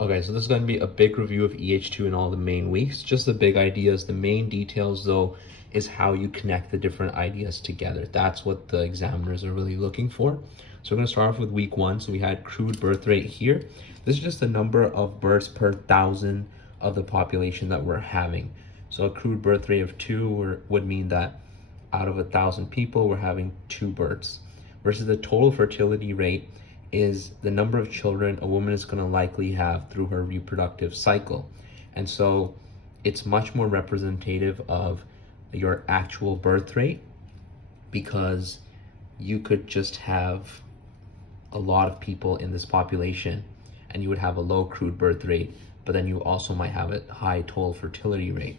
Okay, so this is going to be a big review of EH2 in all the main weeks. Just the big ideas. The main details, though, is how you connect the different ideas together. That's what the examiners are really looking for. So we're going to start off with week 1. So we had crude birth rate here. This is just the number of births per 1,000 of the population that we're having. So a crude birth rate of 2 would mean that out of 1,000 people, we're having 2 births. Versus the total fertility rate is the number of children a woman is going to likely have through her reproductive cycle. And so it's much more representative of your actual birth rate, because you could just have a lot of people in this population and you would have a low crude birth rate, but then you also might have a high total fertility rate.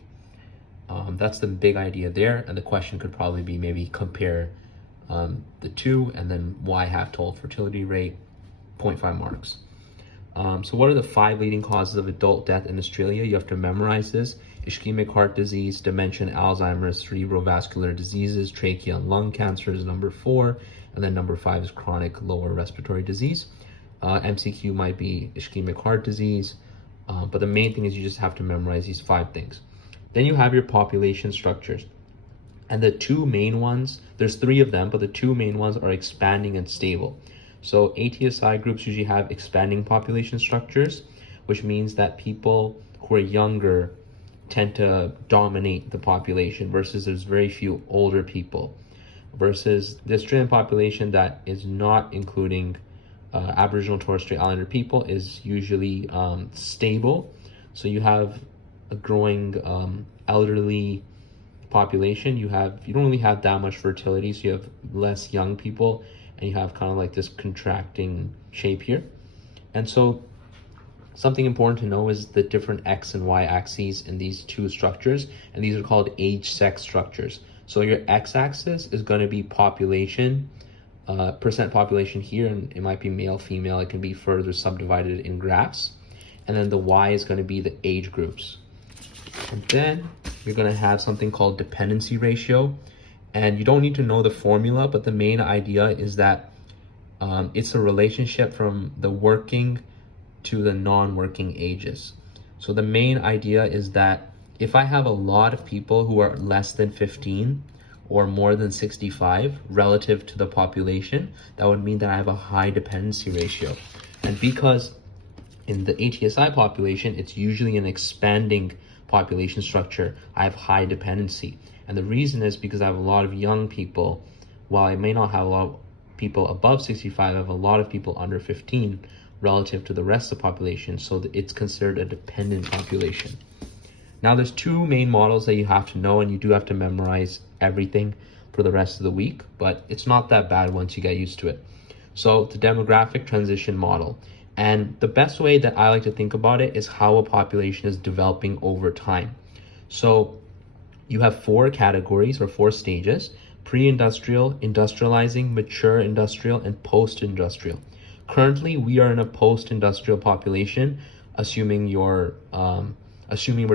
That's the big idea there. And the question could probably be maybe compare the two, and then why have total fertility rate, 0.5 marks. So what are the 5 leading causes of adult death in Australia? You have to memorize this: ischemic heart disease, dementia, Alzheimer's, cerebrovascular diseases, trachea and lung cancer is number 4, and then number 5 is chronic lower respiratory disease. MCQ might be ischemic heart disease, but the main thing is you just have to memorize these 5 things. Then you have your population structures. And the 2 main ones, there's 3 of them, but the 2 main ones are expanding and stable. So ATSI groups usually have expanding population structures, which means that people who are younger tend to dominate the population, versus there's very few older people. Versus the Australian population that is not including Aboriginal and Torres Strait Islander people is usually stable. So you have a growing elderly population. You don't really have that much fertility, so you have less young people, and you have kind of like this contracting shape here. And so something important to know is the different X and Y axes in these 2 structures, and these are called age sex structures. So your X axis is going to be population, percent population here, and it might be male, female. It can be further subdivided in graphs. And then the Y is going to be the age groups. And then you're going to have something called dependency ratio. And you don't need to know the formula, but the main idea is that it's a relationship from the working to the non-working ages. So the main idea is that if I have a lot of people who are less than 15 or more than 65 relative to the population, that would mean that I have a high dependency ratio. And because in the ATSI population, it's usually an expanding population structure, I have high dependency. And the reason is because I have a lot of young people. While I may not have a lot of people above 65, I have a lot of people under 15 relative to the rest of the population, so it's considered a dependent population. Now there's 2 main models that you have to know, and you do have to memorize everything for the rest of the week, but it's not that bad once you get used to it. So the demographic transition model. And the best way that I like to think about it is how a population is developing over time. So you have 4 categories or 4 stages: pre-industrial, industrializing, mature industrial, and post-industrial. Currently, we are in a post-industrial population, assuming we're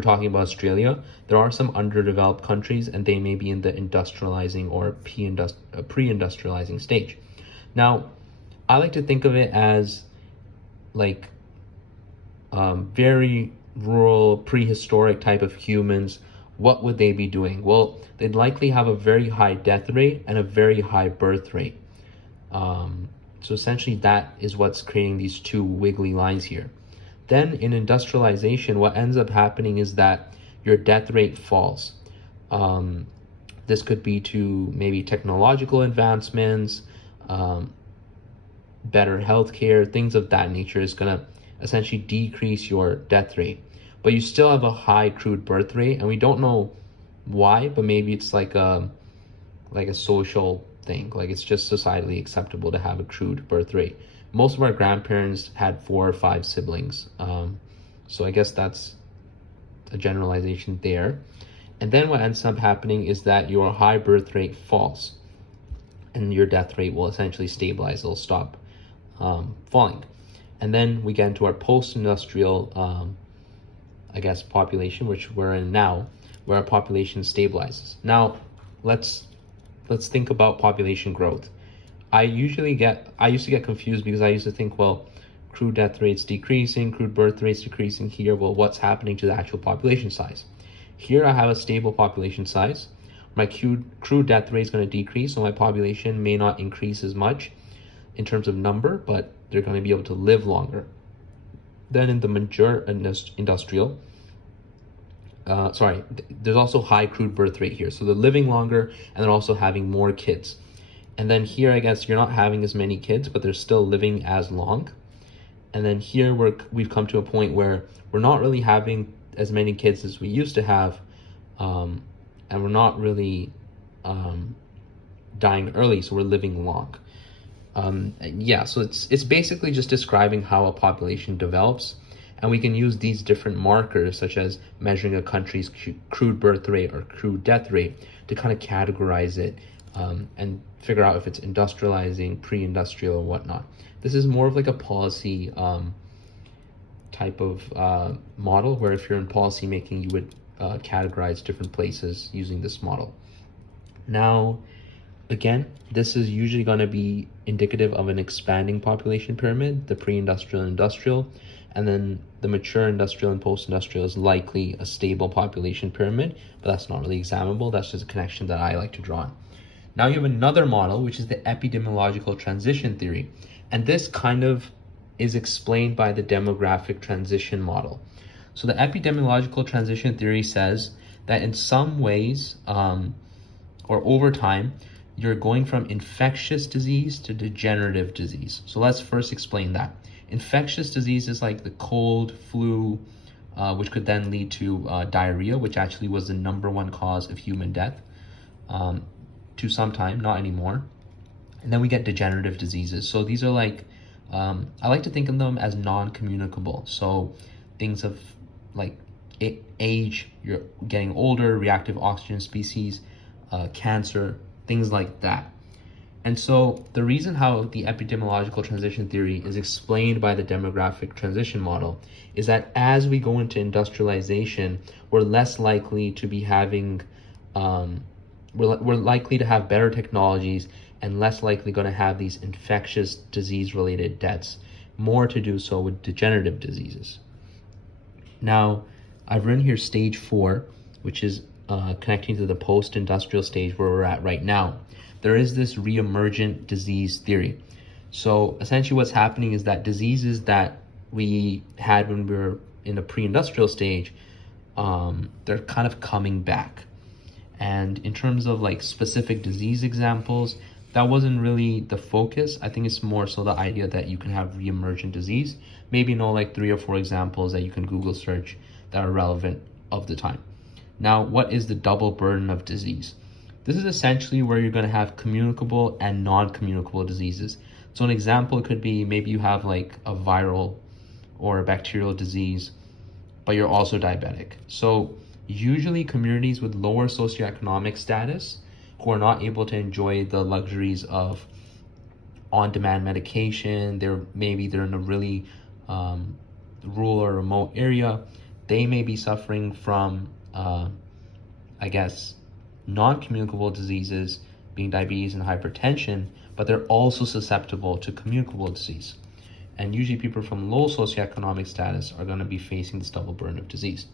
talking about Australia. There are some underdeveloped countries, and they may be in the industrializing or pre-industrializing stage. Now, I like to think of it as like very rural, prehistoric type of humans. What would they be doing? Well, they'd likely have a very high death rate and a very high birth rate. So essentially that is what's creating these 2 wiggly lines here. Then in industrialization, what ends up happening is that your death rate falls. This could be to maybe technological advancements, better healthcare, things of that nature is going to essentially decrease your death rate. But you still have a high crude birth rate, and we don't know why, but maybe it's like a social thing. Like it's just societally acceptable to have a crude birth rate. Most of our grandparents had 4 or 5 siblings. So I guess that's a generalization there. And then what ends up happening is that your high birth rate falls, and your death rate will essentially stabilize. It'll stop falling. And then we get into our post-industrial population, which we're in now, where our population stabilizes. Now, let's think about population growth. I used to get confused because I used to think, well, crude death rates decreasing, crude birth rates decreasing here. Well, what's happening to the actual population size? Here I have a stable population size. My crude death rate is going to decrease, so my population may not increase as much in terms of number, but they're going to be able to live longer. Then in the mature industrial, there's also high crude birth rate here. So they're living longer and they're also having more kids. And then here, I guess you're not having as many kids, but they're still living as long. And then here we've come to a point where we're not really having as many kids as we used to have, and we're not really dying early, so we're living long. So it's basically just describing how a population develops, and we can use these different markers, such as measuring a country's crude birth rate or crude death rate, to kind of categorize it and figure out if it's industrializing, pre-industrial, or whatnot. This is more of like a policy type of model, where if you're in policy making, you would categorize different places using this model. Now, again, this is usually going to be indicative of an expanding population pyramid, the pre-industrial and industrial, and then the mature industrial and post-industrial is likely a stable population pyramid, but that's not really examinable. That's just a connection that I like to draw on. Now you have another model, which is the epidemiological transition theory, and this kind of is explained by the demographic transition model. So the epidemiological transition theory says that in some ways, or over time, you're going from infectious disease to degenerative disease. So let's first explain that. Infectious disease is like the cold, flu, which could then lead to diarrhea, which actually was the #1 cause of human death to some time, not anymore. And then we get degenerative diseases. So these are like, I like to think of them as non-communicable. So things of like age, you're getting older, reactive oxygen species, cancer, things like that. And so the reason how the epidemiological transition theory is explained by the demographic transition model is that as we go into industrialization, we're less likely to be having, we're likely to have better technologies and less likely going to have these infectious disease related deaths, more to do so with degenerative diseases. Now, I've written here stage 4, which is connecting to the post-industrial stage where we're at right now. There is this re-emergent disease theory. So essentially what's happening is that diseases that we had when we were in a pre-industrial stage, they're kind of coming back. And in terms of like specific disease examples, that wasn't really the focus. I think it's more so the idea that you can have re-emergent disease. Maybe know like 3 or 4 examples that you can Google search that are relevant of the time. Now, what is the double burden of disease? This is essentially where you're going to have communicable and non-communicable diseases. So an example could be maybe you have like a viral or a bacterial disease, but you're also diabetic. So usually communities with lower socioeconomic status who are not able to enjoy the luxuries of on-demand medication, they're in a really rural or remote area, they may be suffering from, non-communicable diseases, being diabetes and hypertension, but they're also susceptible to communicable disease. And usually people from low socioeconomic status are going to be facing this double burden of disease.